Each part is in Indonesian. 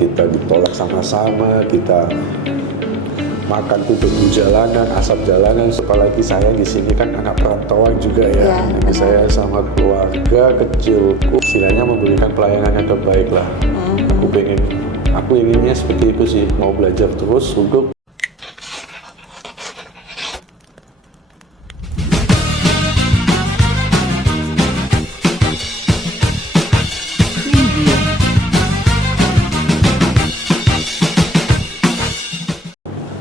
kita ditolak sama-sama, kita makan kuduk di jalanan, asap jalanan. Apalagi saya di sini kan anak perantauan juga ya. Jadi saya sama keluarga kecilku istilahnya memberikan pelayanan yang terbaik lah. Aku inginnya seperti itu sih, mau belajar terus untuk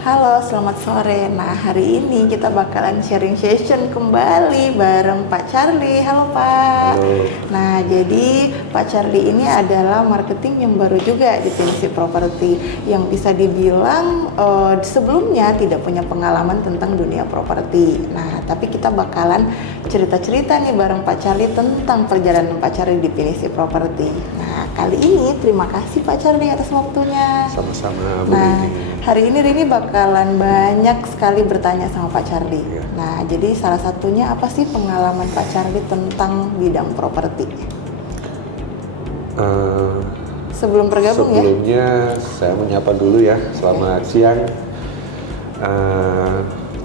Halo, selamat sore. Nah, hari ini kita bakalan sharing session kembali bareng Pak Charlie. Halo, Pak. Halo. Nah, jadi Pak Charlie ini adalah marketing yang baru juga di Pinisi Property, yang bisa dibilang sebelumnya tidak punya pengalaman tentang dunia properti. Nah, tapi kita bakalan cerita-cerita nih bareng Pak Charlie tentang perjalanan Pak Charlie di Pinisi Property. Nah, kali ini terima kasih Pak Charlie atas waktunya. sama-sama. Nah, hari ini Rini bakalan banyak sekali bertanya sama Pak Charlie. Iya. Nah, jadi salah satunya apa sih pengalaman Pak Charlie tentang bidang properti? Sebelum bergabung ya? Sebelumnya saya menyapa dulu ya, selamat siang.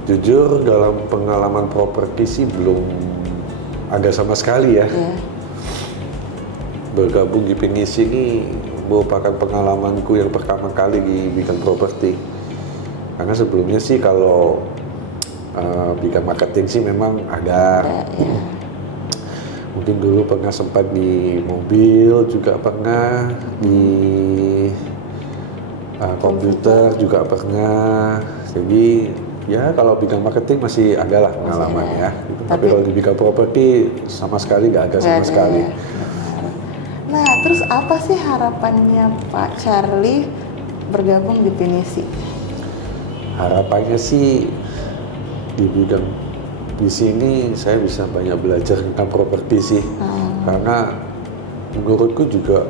Jujur dalam pengalaman properti sih belum ada sama sekali ya. Iya. Bergabung di Pinisi ini merupakan pengalamanku yang pertama kali di bidang properti. Karena sebelumnya sih kalau bidang marketing sih memang ada. Ya. Mungkin dulu pernah sempat di mobil, juga pernah di komputer juga pernah. Jadi ya kalau bidang marketing masih ada lah pengalaman ya. Tapi kalau di bidang properti sama sekali nggak ada sama sekali. Nah, terus apa sih harapannya Pak Charlie bergabung di Pinisi? Harapannya sih di sini saya bisa banyak belajar tentang properti sih. Karena menurutku juga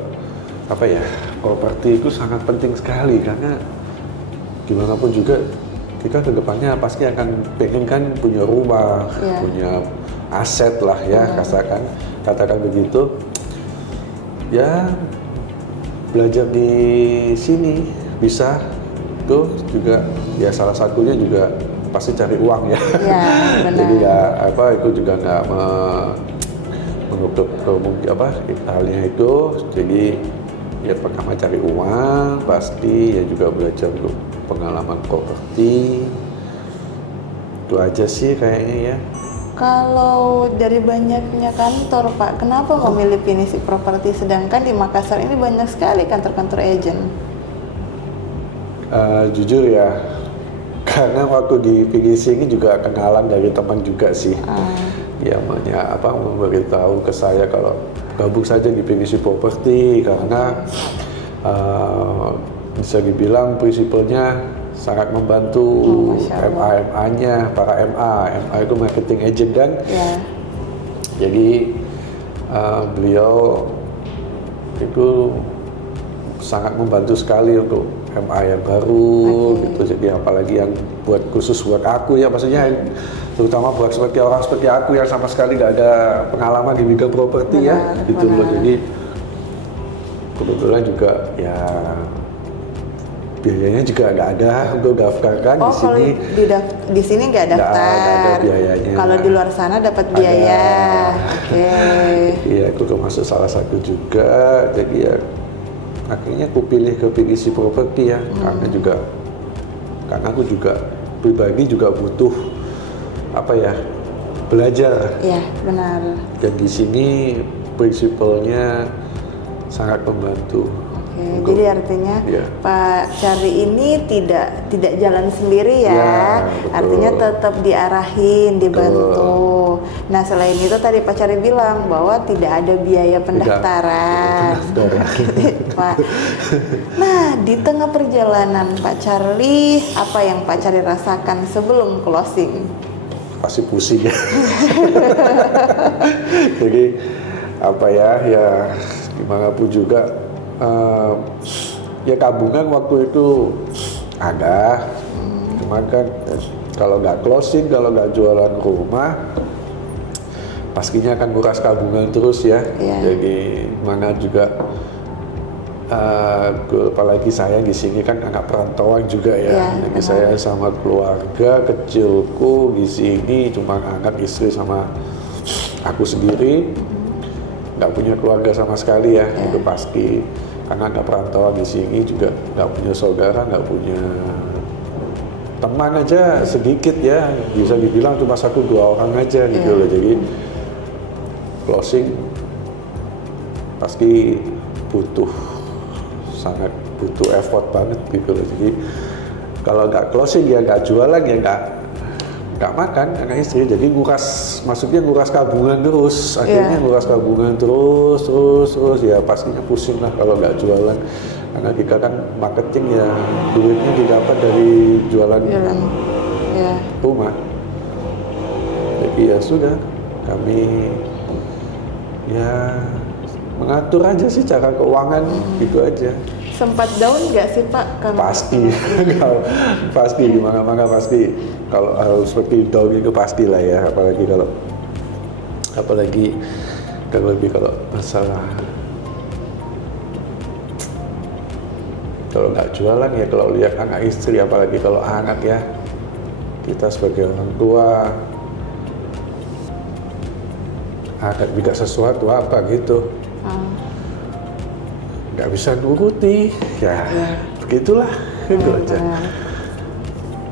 properti itu sangat penting sekali, karena gimana pun juga kita ke depannya pasti akan pengen kan punya rumah, punya aset lah ya, katakan begitu. Ya belajar di sini bisa tuh juga ya, salah satunya juga pasti cari uang ya. Ya, benar. Jadi ya itu juga nggak menutup halnya itu. Jadi ya pertama cari uang pasti, ya juga belajar untuk pengalaman properti. Itu aja sih kayaknya ya. Kalau dari banyaknya kantor Pak, kenapa memilih Pinisi Property sedangkan di Makassar ini banyak sekali kantor-kantor agent? Jujur ya, karena waktu di Pinisi ini juga kenalan dari teman juga sih. Ya memberitahu ke saya kalau gabung saja di Pinisi Property, karena bisa dibilang prinsipalnya sangat membantu MA-MA-nya, para MA itu marketing agent kan. Jadi beliau itu sangat membantu sekali untuk MA yang baru gitu. Jadi apalagi yang khusus buat aku ya, maksudnya terutama buat orang seperti aku yang sama sekali nggak ada pengalaman di bidang properti ya, gitu loh. Jadi kebetulan juga ya biayanya juga nggak ada untuk daftar kan di sini. Di sini nggak daftar. Nggak ada biayanya. Kalau di luar sana dapat biaya. Iya, aku termasuk salah satu juga. Jadi ya akhirnya aku pilih ke Pinisi Property ya, karena aku juga pribadi juga butuh belajar. Iya, benar. Dan di sini prinsipalnya sangat membantu. Jadi artinya Pak Charlie ini tidak jalan sendiri ya, artinya tetap diarahin, dibantu. Nah, selain itu tadi Pak Charlie bilang bahwa tidak ada biaya pendaftaran. Pak. Nah, di tengah perjalanan Pak Charlie, apa yang Pak Charlie rasakan sebelum closing? Pasti pusing ya. Jadi gimana pun juga. Ya tabungan waktu itu ada, cuma kan kalau nggak closing, kalau nggak jualan rumah, pastinya akan nguras tabungan terus ya. Jadi mana juga apalagi saya di sini kan anak perantauan juga ya. Jadi saya sama keluarga kecilku di sini cuma anak, istri sama aku sendiri. Nggak punya keluarga sama sekali ya, itu pasti. Karena anak perantauan di sini juga nggak punya saudara, nggak punya teman aja sedikit ya. Bisa dibilang cuma 1-2 orang aja gitu loh. Jadi closing pasti sangat butuh effort banget gitu loh. Jadi kalau nggak closing ya nggak jualan ya nggak makan anak istri. Jadi maksudnya nguras tabungan terus, akhirnya nguras tabungan terus ya pastinya pusing lah kalau nggak jualan. Karena kita kan marketing ya duitnya didapat dari jualan rumah. Jadi ya sudah, kami ya mengatur aja sih cara keuangan gitu aja. Sempat down nggak sih Pak? Pasti, pasti gimana pasti. Kalau harus seperti down itu pasti lah ya, apalagi kalau masalah kalau nggak jualan ya, kalau lihat anak istri, apalagi kalau anak ya, kita sebagai orang tua anak juga sesuatu apa gitu nggak bisa nuruti ya. Begitulah gitu aja.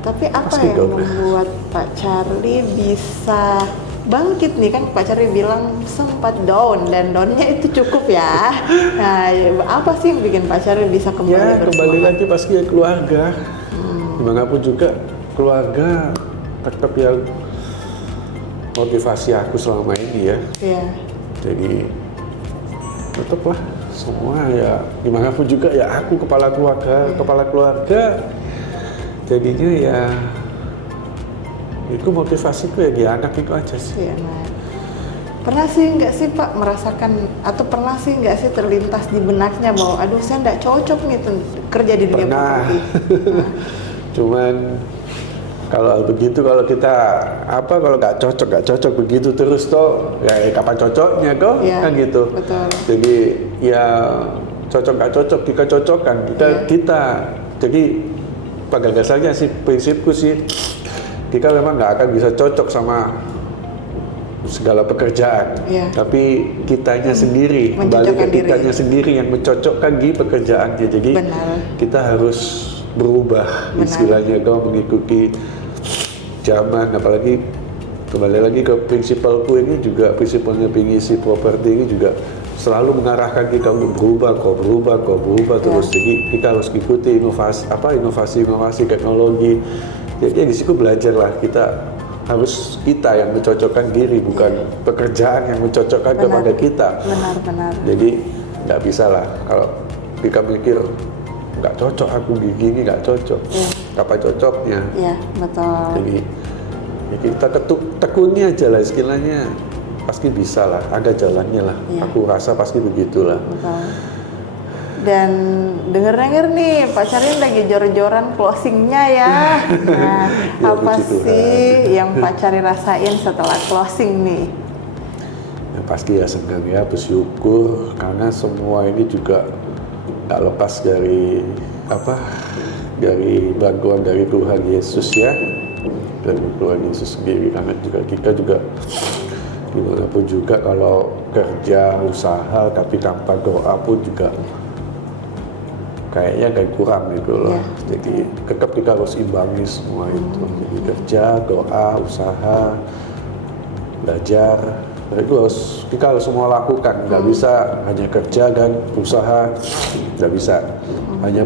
Tapi apa yang membuat Pak Charlie bisa bangkit nih? Kan Pak Charlie bilang sempat down dan downnya itu cukup ya. Nah, apa sih yang bikin Pak Charlie bisa kembali bersemangat? Kembali lagi pasti ya keluarga. Dimanapun juga keluarga tetap yang motivasi aku selama ini ya. Jadi tetaplah semua ya, dimanapun juga ya aku kepala keluarga, jadinya ya itu motivasiku ya di anak itu aja sih. Pernah sih nggak sih Pak merasakan, atau pernah sih nggak sih terlintas di benaknya bahwa aduh saya nggak cocok nih kerja di dunia properti? Cuman kalau begitu, kalau kita kalau nggak cocok begitu terus toh ya kapan cocoknya kok kan gitu. Betul. Jadi ya cocok nggak cocok kita cocokkan kita. Jadi pada dasarnya sih prinsipku sih kita memang nggak akan bisa cocok sama segala pekerjaan, tapi kitanya sendiri, kembali ke kitanya sendiri yang mencocokkan di pekerjaannya. Jadi kita harus berubah istilahnya dong, mengikuti zaman. Apalagi kembali lagi ke prinsipalku ini juga, prinsipalnya pengisi properti ini juga selalu mengarahkan kita untuk berubah terus. Jadi kita harus ikuti inovasi teknologi. Jadi di situ belajar lah, kita yang mencocokkan diri, bukan pekerjaan yang mencocokkan kepada kita. Benar. Jadi nggak bisa lah kalau kita mikir nggak cocok aku gini, nggak cocok. Kapan cocoknya? Iya, betul. Jadi ya kita tekuni aja lah istilahnya, pasti bisa lah, ada jalannya lah. Aku rasa pasti begitulah. Betul. Dan denger nih Pak Charlie lagi jor-joran closingnya ya. Nah, apa sih yang Pak Charlie rasain setelah closing nih? Yang pasti ya senang ya, bersyukur karena semua ini juga nggak lepas dari bantuan dari Tuhan Yesus ya, dari Tuhan Yesus sendiri. Karena juga kita juga dimanapun juga kalau kerja usaha tapi tanpa doa pun juga kayaknya agak kurang gitu loh. Jadi tetap kita harus imbangi semua itu. Jadi kerja, doa, usaha, belajar, itu kita harus semua lakukan. Nggak bisa hanya kerja dan usaha, nggak bisa. Hanya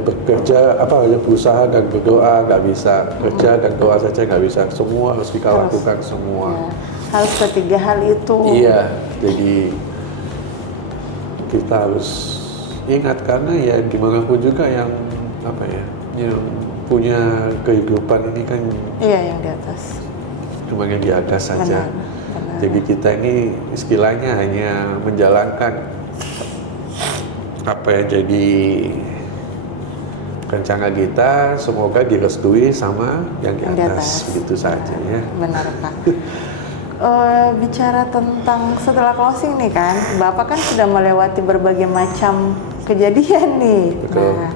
berusaha dan berdoa, nggak bisa. Kerja dan doa saja nggak bisa. Semua harus kita lakukan semua. Harus ketiga hal itu. Iya, jadi kita harus ingat, karena ya dimanapun juga yang punya kehidupan ini kan yang di atas, cuma yang di atas saja. Jadi kita ini istilahnya hanya menjalankan apa yang jadi rencana kita, semoga direstui sama yang di atas. Begitu saja ya. Benar Pak. Bicara tentang setelah closing nih kan, Bapak kan sudah melewati berbagai macam kejadian nih. Betul. Nah,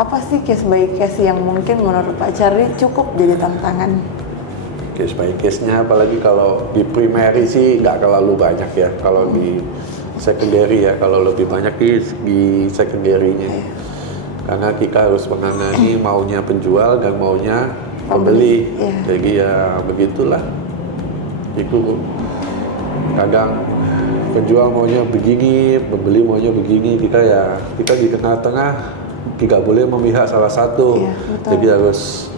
apa sih case by case yang mungkin menurut Pak Charlie cukup jadi tantangan? Case by case-nya, apalagi kalau di primary sih nggak terlalu banyak ya. Kalau di secondary ya, kalau lebih banyak di secondary-nya. Karena kita harus menangani maunya penjual dan maunya pembeli. Jadi ya begitulah. Itu kadang penjual maunya begini, pembeli maunya begini. Kita di tengah-tengah, tidak boleh memihak salah satu. Jadi harus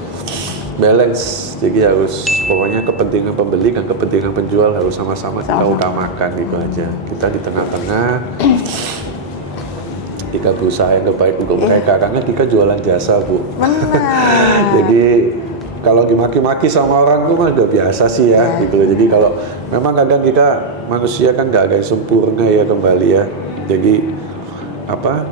balance. Jadi harus pokoknya kepentingan pembeli dan kepentingan penjual harus sama-sama kita utamakan gitu aja. Kita di tengah-tengah, kita berusaha yang terbaik untuk mereka karena kita jualan jasa, Bu. Jadi kalau dimaki-maki sama orang itu mah udah biasa sih ya, gitu. Jadi kalau memang kadang kita manusia kan nggak ada yang sempurna ya kembali ya. Jadi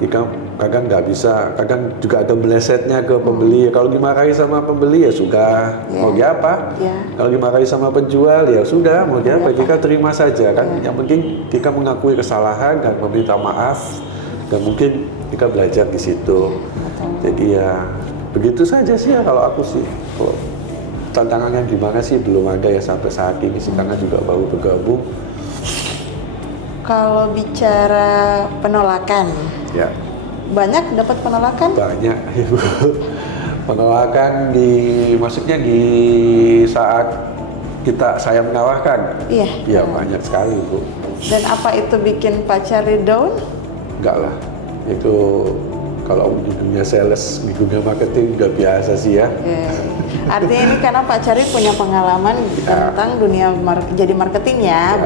kita kadang nggak bisa, kadang juga ada melesetnya ke pembeli. Kalau dimarahi sama pembeli ya sudah, mau dia apa? Kalau dimarahi sama penjual ya sudah, mau dia apa? Kita terima saja kan. Yang penting kita mengakui kesalahan dan meminta maaf, dan mungkin kita belajar di situ. Jadi ya begitu saja sih ya kalau aku sih. Tantangannya gimana sih belum ada ya sampai saat ini sih, karena juga baru bergabung. Kalau bicara penolakan, banyak dapat penolakan? Banyak, Ibu. Penolakan maksudnya di saat saya menawarkan? Iya, banyak sekali, Bu. Dan apa itu bikin Pak Charlie down? Enggak lah, itu kalau di dunia sales, di dunia marketing udah biasa sih ya. Artinya ini karena Pak Charlie punya pengalaman tentang dunia jadi marketing ya,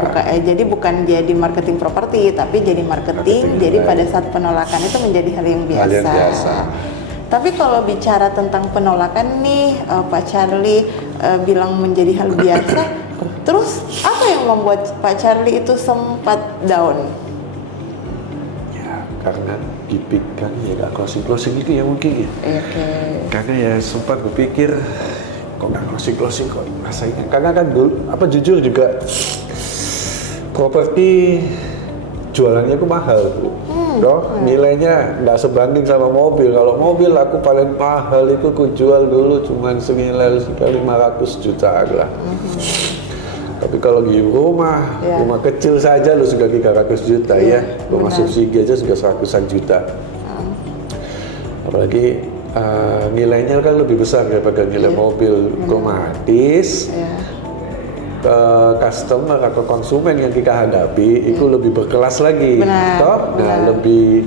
jadi bukan jadi marketing properti, tapi jadi marketing. Jadi pada saat penolakan itu menjadi hal yang biasa. Tapi kalau bicara tentang penolakan nih, Pak Charlie bilang menjadi hal biasa. Terus apa yang membuat Pak Charlie itu sempat down? Karena dipikirkan ya nggak closing itu ya mungkin ya. Karena ya sempat berpikir kok nggak closing kok rasanya. Karena kan jujur juga properti jualannya itu mahal, Bu. Nilainya nggak sebanding sama mobil. Kalau mobil aku paling mahal itu aku jual dulu cuma senilai 500 juta lah. Tapi kalau di rumah kecil saja lu sudah 300 juta ya. Rumah subsidi aja sudah 100-an juta. Apalagi nilainya kan lebih besar daripada nilai mobil. Otomatis customer atau konsumen yang kita hadapi itu lebih berkelas lagi. Lebih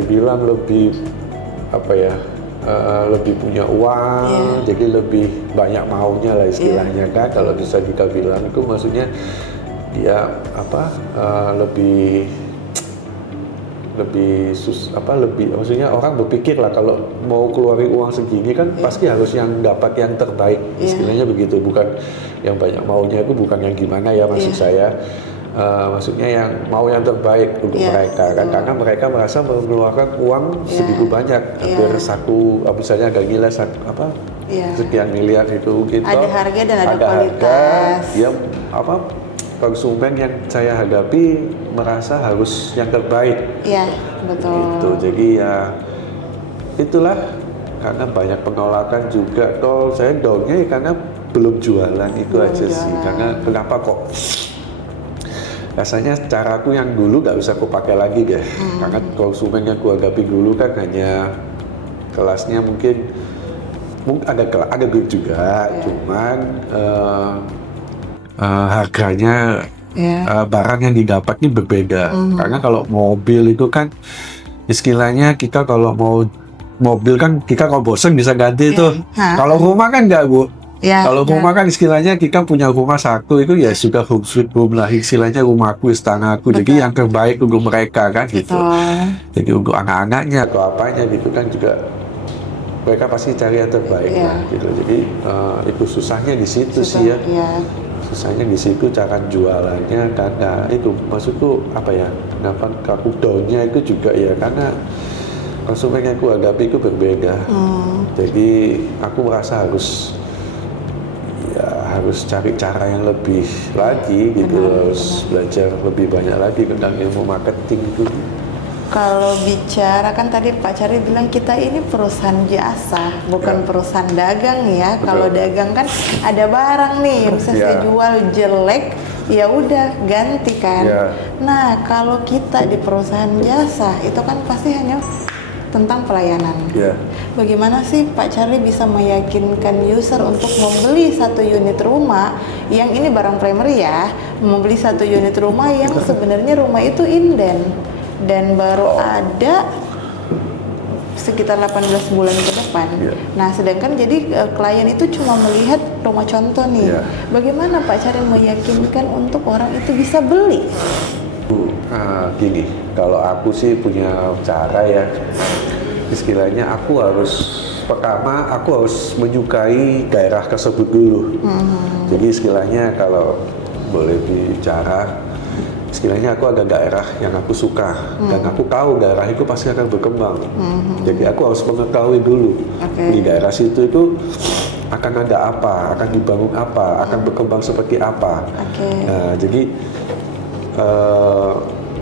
dibilang lebih lebih punya uang, jadi lebih banyak maunya lah istilahnya kan. Kalau bisa kita bilang itu maksudnya dia lebih maksudnya orang berpikir lah kalau mau keluarin uang segini kan pasti harus yang dapat yang terbaik, istilahnya begitu. Bukan yang banyak maunya itu, bukan yang gimana ya maksud saya. Maksudnya yang mau yang terbaik untuk mereka kan, karena mereka merasa mengeluarkan uang segitu banyak, hampir misalnya agak gila sekian miliar itu gitu. Ada harga dan ada kualitas. Dia konsumen yang saya hadapi merasa harus yang terbaik. Betul. Gitu. Jadi ya itulah, karena banyak penolakan juga. Kalau saya downnya karena belum jualan itu aja sih. Karena kenapa kok? Rasanya caraku yang dulu nggak bisa aku pakai lagi deh. Karena konsumen yang aku hadapi dulu kan hanya kelasnya mungkin ada grup juga, cuman harganya barang yang didapat ini berbeda. Karena kalau mobil itu kan istilahnya kita kalau mau mobil kan kita kalau bosan bisa ganti tuh. Kalau rumah kan nggak, Bu. Kalau rumah kan istilahnya kita punya rumah satu itu ya sudah home sweet home lah, istilahnya rumahku, istanaku. Jadi yang terbaik untuk mereka kan gitu. Jadi untuk anak-anaknya atau apanya gitu kan juga mereka pasti cari yang terbaik lah gitu. Jadi itu susahnya di situ sih ya. Susahnya di situ cara jualannya, karena itu maksudku kenapa aku downnya itu juga ya karena konsumen yang aku hadapi itu berbeda. Jadi aku merasa harus cari cara yang lebih lagi gitu, harus belajar lebih banyak lagi tentang ilmu marketing itu. Kalau bicara kan tadi Pak Cari bilang kita ini perusahaan jasa, bukan perusahaan dagang ya. Kalau dagang kan ada barang nih yang bisa saya jual jelek, ya udah ganti kan. Nah kalau kita di perusahaan jasa itu kan pasti hanya tentang pelayanan. Bagaimana sih Pak Charlie bisa meyakinkan user untuk membeli satu unit rumah yang ini barang primary ya, membeli satu unit rumah yang sebenarnya rumah itu inden dan baru ada sekitar 18 bulan ke depan. Nah, sedangkan jadi klien itu cuma melihat rumah contoh nih. Bagaimana Pak Charlie meyakinkan untuk orang itu bisa beli? Gini, kalau aku sih punya cara ya, istilahnya aku harus menyukai daerah tersebut dulu. Jadi istilahnya kalau boleh bicara, istilahnya aku ada daerah yang aku suka dan aku tahu daerah itu pasti akan berkembang. Jadi aku harus mengetahui dulu di daerah situ itu akan ada apa, akan dibangun apa, akan berkembang seperti apa. Nah, jadi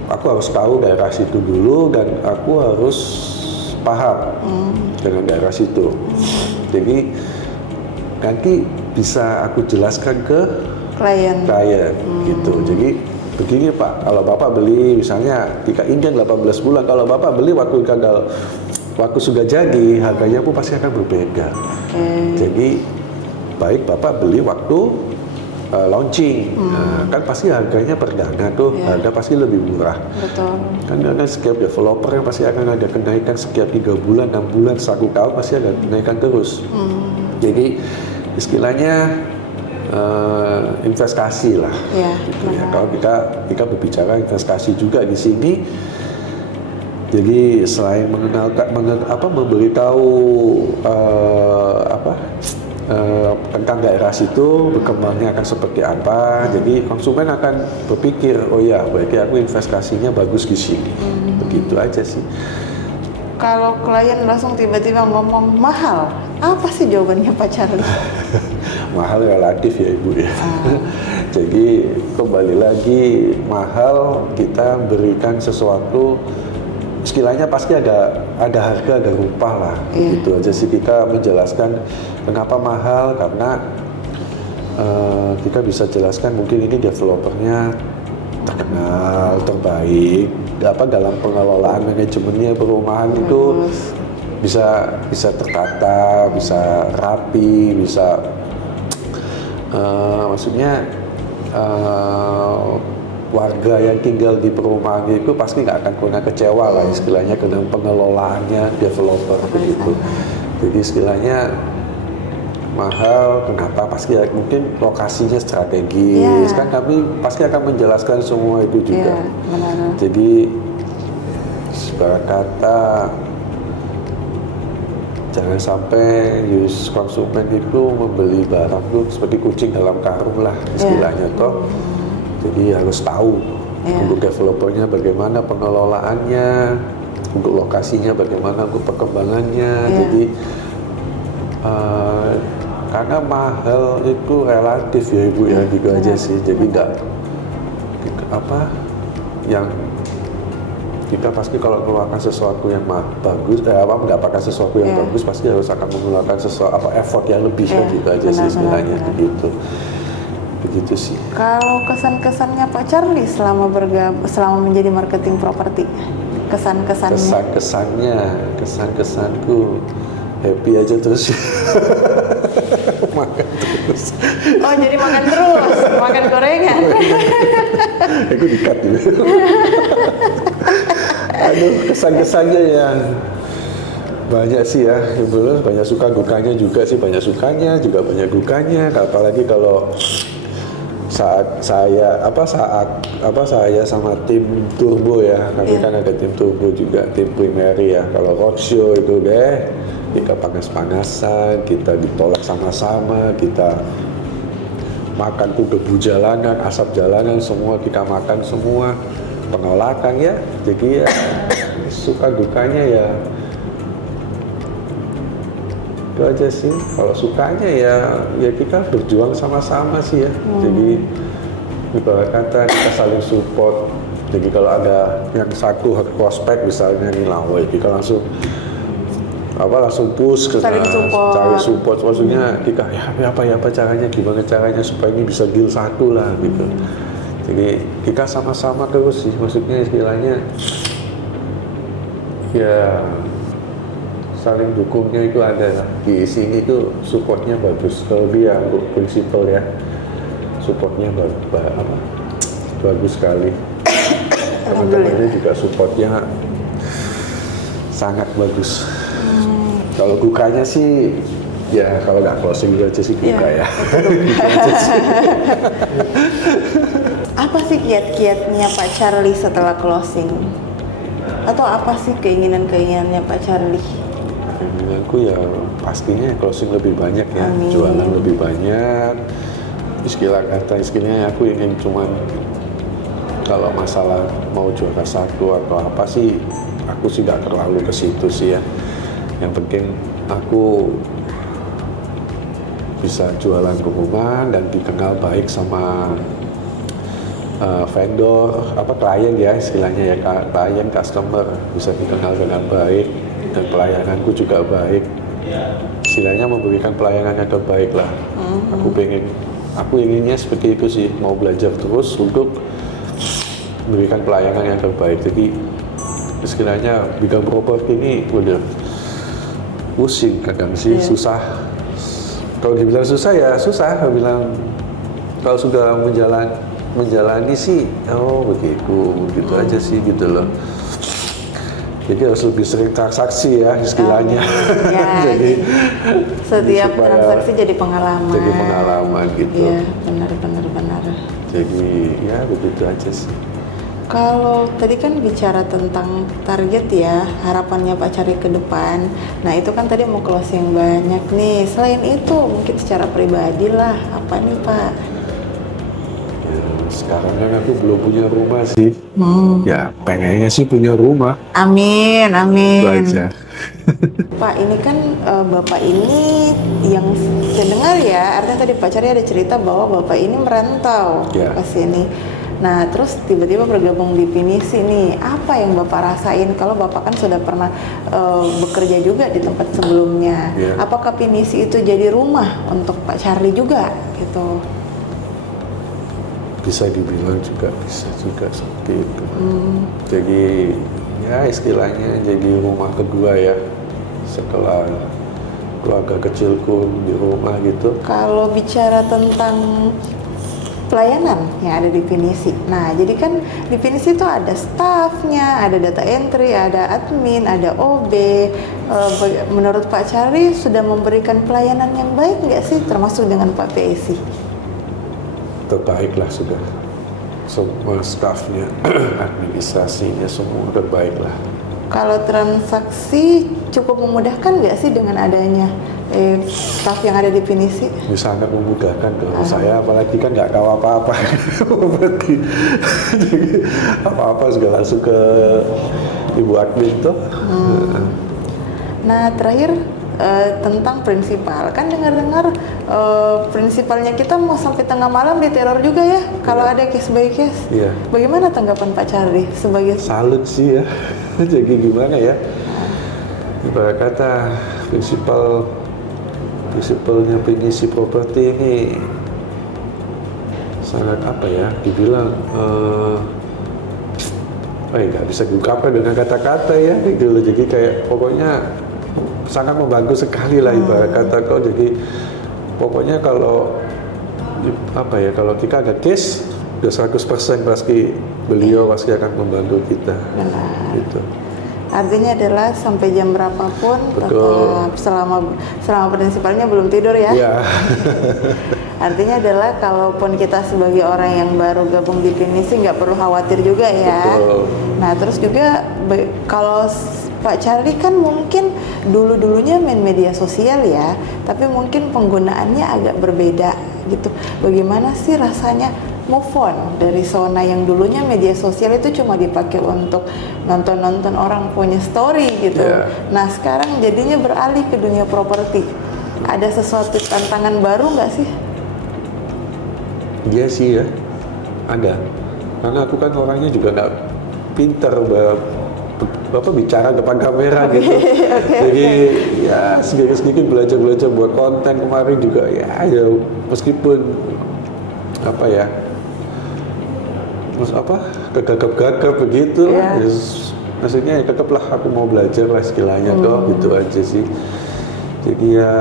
aku harus tahu daerah situ dulu dan aku harus paham dengan daerah situ. Jadi nanti bisa aku jelaskan ke klien gitu. Jadi begini Pak, kalau Bapak beli misalnya Tika Inden 18 bulan, kalau Bapak beli waktu sudah jadi, harganya pun pasti akan berbeda. Jadi baik Bapak beli waktu launching, kan pasti harganya perdana tuh, harga pasti lebih murah. Kan setiap developer yang pasti akan ada kenaikan setiap 3 bulan, 6 bulan, 1 tahun pasti ada kenaikan terus. Jadi istilahnya investasi lah. Gitu ya. Kalau kita berbicara investasi juga di sini. Jadi selain memberitahu tentang daerah situ berkembangnya akan seperti apa, jadi konsumen akan berpikir, oh ya berarti aku investasinya bagus di sini. Begitu aja sih. Kalau klien langsung tiba-tiba ngomong mahal, apa sih jawabannya Pak Charlie? Mahal relatif ya Ibu ya. Jadi kembali lagi, mahal kita berikan sesuatu, istilahnya pasti ada harga, ada rupa lah. Gitu aja sih kita menjelaskan kenapa mahal, karena kita bisa jelaskan mungkin ini developernya terkenal, terbaik, dalam pengelolaan manajemennya perumahan itu bisa tertata, bisa rapi, bisa maksudnya warga yang tinggal di perumahan itu pasti nggak akan pernah kecewa lah istilahnya dengan pengelolaannya developer begitu. Jadi istilahnya mahal, kenapa? Pasti mungkin lokasinya strategis, kan kami pasti akan menjelaskan semua itu juga. Jadi sebagai kata, jangan sampai konsumen itu membeli barang itu seperti kucing dalam karung lah istilahnya toh. Jadi harus tahu untuk developernya bagaimana pengelolaannya, untuk lokasinya bagaimana, untuk perkembangannya. Jadi karena mahal itu relatif ya Ibu ya, gitu aja sih. Jadi yang kita pasti kalau mengeluarkan sesuatu yang bagus, mendapatkan sesuatu yang bagus pasti harus akan mengeluarkan effort yang lebih gitu aja sih istilahnya begitu. Begitu sih. Kalau kesan-kesannya Pak Charlie selama menjadi marketing properti, kesan-kesanku happy aja terus. Makan terus. Oh jadi makan terus, makan gorengan. Aku dikat ini. Aduh, kesan-kesannya yang banyak sih ya, banyak suka dukanya juga sih, banyak sukanya juga banyak dukanya. Apalagi kalau saat saya sama tim Turbo ya, kami kan ada tim Turbo juga, tim Primary ya. Kalau roadshow itu deh, kita panas-panasan, kita ditolak sama-sama, kita makan tuh debu jalanan, asap jalanan, semua kita makan semua, penolakan ya. Jadi ya suka dukanya ya itu aja sih. Kalau sukanya ya kita berjuang sama-sama sih ya. Jadi ibarat kata kita saling support Jadi kalau ada yang satu prospek misalnya nih lawan, kita langsung push ke saling support. cari support, maksudnya kita ya apa caranya, gimana caranya supaya ini bisa deal satu lah gitu. Jadi kita sama-sama terus sih, maksudnya istilahnya ya saling dukungnya itu ada lah. Di sini tuh supportnya bagus. Kalau dia untuk prinsipal ya, supportnya bagus sekali. Teman-temannya juga supportnya sangat bagus. Kalau dukanya sih ya kalau nggak closing gitu aja sih duka ya. Apa sih kiat-kiatnya Pak Charlie setelah closing? Atau apa sih keinginan-keinginannya Pak Charlie? Keinginanku ya pastinya closing lebih banyak ya, Amin. Jualan lebih banyak. Istilahnya aku ingin cuman kalau masalah mau juara satu atau apa sih, aku sih nggak terlalu ke situ sih ya. Yang penting aku bisa jualan rumah dan dikenal baik sama vendor, klien ya istilahnya ya, klien, customer bisa dikenal dengan baik dan pelayananku juga baik. Istilahnya memberikan pelayanan yang terbaik lah. Aku inginnya seperti itu sih, mau belajar terus untuk memberikan pelayanan yang terbaik. Jadi istilahnya bikin properti ini udah pusing kadang sih, susah. Kalau dibilang susah ya susah, bilang kalau sudah menjalani sih, begitu aja sih gitu loh. Jadi harus lebih sering transaksi ya istilahnya. Ya, jadi setiap transaksi jadi pengalaman. Jadi pengalaman gitu. Iya, benar. Jadi ya begitu aja sih. Kalau tadi kan bicara tentang target ya, harapannya Pak Charlie ke depan. Nah itu kan tadi mau closing banyak nih. Selain itu mungkin secara pribadi lah, apa nih Pak? Ya, sekarang kan aku belum punya rumah sih. Ya pengennya sih punya rumah. Amin. Itu aja. Pak ini kan Bapak ini yang saya dengar ya, artinya tadi Pak Charlie ada cerita bahwa Bapak ini merantau ke sini. Nah, terus tiba-tiba bergabung di Pinisi nih. Apa yang Bapak rasain? Kalau Bapak kan sudah pernah bekerja juga di tempat sebelumnya. Apakah Pinisi itu jadi rumah untuk Pak Charlie juga gitu? Bisa dibilang bisa juga seperti itu. Jadi ya istilahnya jadi rumah kedua ya setelah keluarga kecilku di rumah gitu. Kalau bicara tentang pelayanan yang ada di Pinisi. Nah, jadi kan di Pinisi itu ada staffnya, ada data entry, ada admin, ada OB. Menurut Pak Charlie sudah memberikan pelayanan yang baik nggak sih, termasuk dengan Pak PSI? Terbaik lah sudah. Semua staffnya, administrasinya semua terbaik lah. Kalau transaksi cukup memudahkan nggak sih dengan adanya staff yang ada di Pinisi? Sangat memudahkan dong. Saya apalagi kan nggak tahu apa-apa. Berarti apa-apa segala langsung ke ibu admin tuh. Nah terakhir tentang prinsipal, kan dengar-dengar prinsipalnya kita mau sampai tengah malam diteror juga ya kalau ada case by case. Bagaimana tanggapan Pak Charlie sebagai? Salut sih ya. Jadi gimana ya? Ibarat kata prinsipalnya Pinisi Property ini sangat dibilang nggak bisa diungkapkan dengan kata-kata ya gitu loh. Jadi kayak pokoknya sangat membantu sekali lah ibarat kata kok. Jadi pokoknya kalau kita ada case udah 100% pasti beliau pasti akan membantu kita. Benar. Gitu. Artinya adalah sampai jam berapapun tetap selama prinsipalnya belum tidur ya. Artinya adalah kalaupun kita sebagai orang yang baru gabung di Pinisi nggak perlu khawatir juga ya. Nah terus juga kalau Pak Charlie kan mungkin dulunya main media sosial ya, tapi mungkin penggunaannya agak berbeda gitu. Bagaimana sih rasanya move on dari zona yang dulunya media sosial itu cuma dipakai untuk nonton orang punya story gitu. Nah sekarang jadinya beralih ke dunia properti. Ada sesuatu tantangan baru nggak sih? Iya sih ya, ada. karena aku kan orangnya juga nggak pinter bicara depan kamera gitu. Jadi ya sedikit-sedikit belajar buat konten kemarin juga ya meskipun kegagap-gagap begitu. Maksudnya ya tetap lah aku mau belajar lah sekilanya gitu aja sih. Jadi ya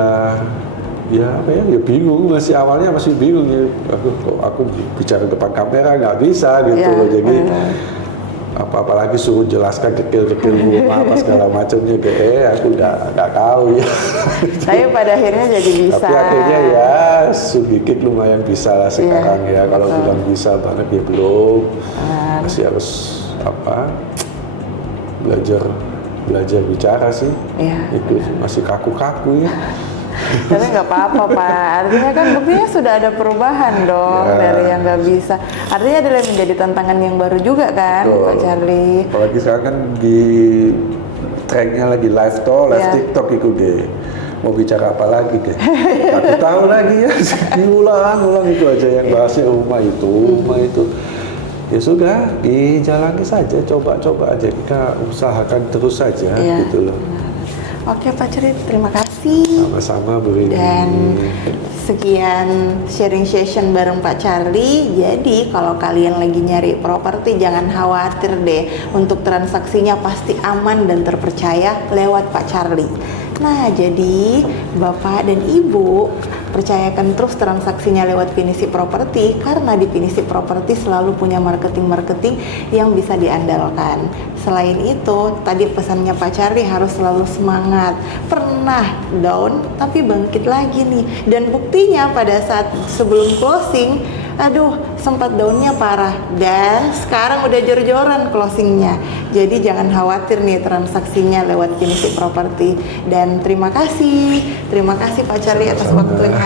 bingung, awalnya masih bingung ya. Aku bicara depan kamera nggak bisa gitu loh. Jadi apalagi suruh jelaskan detail-detail apa segala macamnya aku nggak tahu ya. Tapi pada akhirnya jadi bisa. Tapi akhirnya ya sedikit lumayan bisa lah sekarang ya. Kalau bilang bisa banget ya belum. Masih harus belajar bicara sih. Itu masih kaku-kaku ya. Tapi nggak apa-apa Pak, artinya kan buktinya sudah ada perubahan dong dari yang nggak bisa. Artinya adalah menjadi tantangan yang baru juga kan. Betul. Pak Charlie. Apalagi sekarang kan di tracknya lagi live TikTok itu deh. Mau bicara apa lagi deh? Aku tahu lagi ya, ulang itu aja yang bahasnya rumah itu. Ya sudah, dijalani saja, coba aja, kita usahakan terus saja gitu loh. Oke Pak Charlie, terima kasih. Sama-sama Bu Rini. Dan sekian sharing session bareng Pak Charlie. Jadi kalau kalian lagi nyari properti jangan khawatir deh. Untuk transaksinya pasti aman dan terpercaya lewat Pak Charlie. Nah jadi Bapak dan Ibu percayakan terus transaksinya lewat Pinisi Properti, karena di Pinisi Properti selalu punya marketing yang bisa diandalkan. Selain itu, tadi pesannya Pak Charlie harus selalu semangat. Pernah down tapi bangkit lagi nih. Dan buktinya pada saat sebelum closing, sempat downnya parah, dan sekarang udah jor-joran closingnya. Jadi jangan khawatir nih transaksinya lewat Pinisi Properti. Dan terima kasih Pak Charlie atas waktunya.